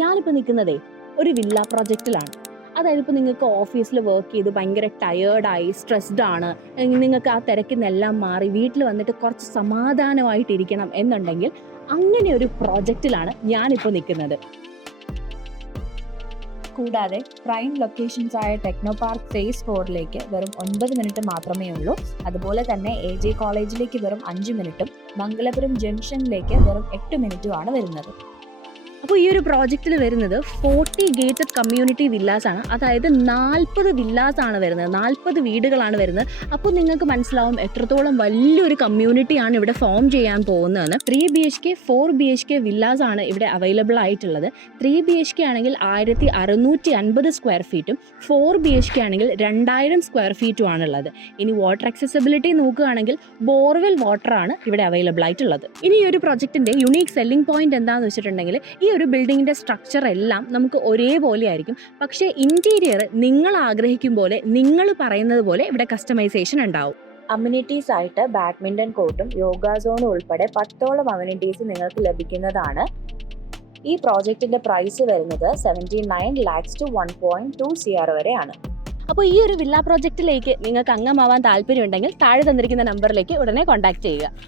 ഞാനിപ്പോൾ നിൽക്കുന്നതേ ഒരു വില്ല പ്രോജക്റ്റിലാണ്. അതായത് ഇപ്പോൾ നിങ്ങൾക്ക് ഓഫീസിൽ വർക്ക് ചെയ്ത് ഭയങ്കര ടയേർഡായി സ്ട്രെസ്ഡ് ആണ്, നിങ്ങൾക്ക് ആ തിരക്കിൽ നിന്നെല്ലാം മാറി വീട്ടിൽ വന്നിട്ട് കുറച്ച് സമാധാനമായിട്ടിരിക്കണം എന്നുണ്ടെങ്കിൽ അങ്ങനെ ഒരു പ്രോജക്റ്റിലാണ് ഞാനിപ്പോൾ നിൽക്കുന്നത്. കൂടാതെ പ്രൈം ലൊക്കേഷൻസ് ആയ ടെക്നോ പാർക്ക് ഫേസ് 4ലേക്ക് വെറും 9 മിനിറ്റ് മാത്രമേ ഉള്ളൂ. അതുപോലെ തന്നെ AJ കോളേജിലേക്ക് വെറും 5 മിനിറ്റും മംഗലപുരം ജംഗ്ഷനിലേക്ക് വെറും 8 മിനിറ്റുമാണ് വരുന്നത്. അപ്പോൾ ഈ ഒരു പ്രോജക്റ്റിൽ വരുന്നത് 40 ഗേറ്റഡ് കമ്മ്യൂണിറ്റി വില്ലാസ് ആണ്. അതായത് 40 വില്ലാസ് ആണ് വരുന്നത്, 40 വീടുകളാണ് വരുന്നത്. അപ്പോൾ നിങ്ങൾക്ക് മനസ്സിലാവും എത്രത്തോളം വലിയൊരു കമ്മ്യൂണിറ്റിയാണ് ഇവിടെ ഫോം ചെയ്യാൻ പോകുന്നതെന്ന്. 3 BHK 4 BHK വില്ലാസ് ആണ് ഇവിടെ അവൈലബിൾ ആയിട്ടുള്ളത്. 3 BHK ആണെങ്കിൽ 1650 സ്ക്വയർ ഫീറ്റും 4 BHK ആണെങ്കിൽ 2000 സ്ക്വയർ ഫീറ്റും ആണുള്ളത്. ഇനി വാട്ടർ അക്സസിബിലിറ്റി നോക്കുകയാണെങ്കിൽ ബോർവെൽ വാട്ടർ ആണ് ഇവിടെ അവൈലബിൾ ആയിട്ടുള്ളത്. ഇനി ഈ ഒരു പ്രൊജക്റ്റിൻ്റെ യുണീക്ക് സെല്ലിംഗ് പോയിന്റ് എന്താണെന്ന് വെച്ചിട്ടുണ്ടെങ്കിൽ ഈ ഒരു ബിൽഡിങ്ങിൻ്റെ സ്ട്രക്ചർ എല്ലാം നമുക്ക് ഒരേപോലെ ആയിരിക്കും. പക്ഷേ ഇൻറ്റീരിയർ നിങ്ങൾ ആഗ്രഹിക്കും പോലെ, നിങ്ങൾ പറയുന്നത് പോലെ ഇവിടെ കസ്റ്റമൈസേഷൻ ഉണ്ടാവും. അമ്യൂണിറ്റീസ് ആയിട്ട് ബാഡ്മിൻ്റൺ കോർട്ടും യോഗ സോണും ഉൾപ്പെടെ 10ഓളം അമ്യൂണിറ്റീസ് നിങ്ങൾക്ക് ലഭിക്കുന്നതാണ്. ഈ പ്രോജക്റ്റിന്റെ പ്രൈസ് വരുന്നത് 79 lakhs to 1.2 CR വരെയാണ്. അപ്പോൾ ഈ ഒരു വില്ല പ്രോജക്റ്റിലേക്ക് നിങ്ങൾക്ക് അംഗമാവാൻ താല്പര്യമുണ്ടെങ്കിൽ താഴെ തന്നിരിക്കുന്ന നമ്പറിലേക്ക് ഉടനെ കോൺടാക്ട് ചെയ്യുക.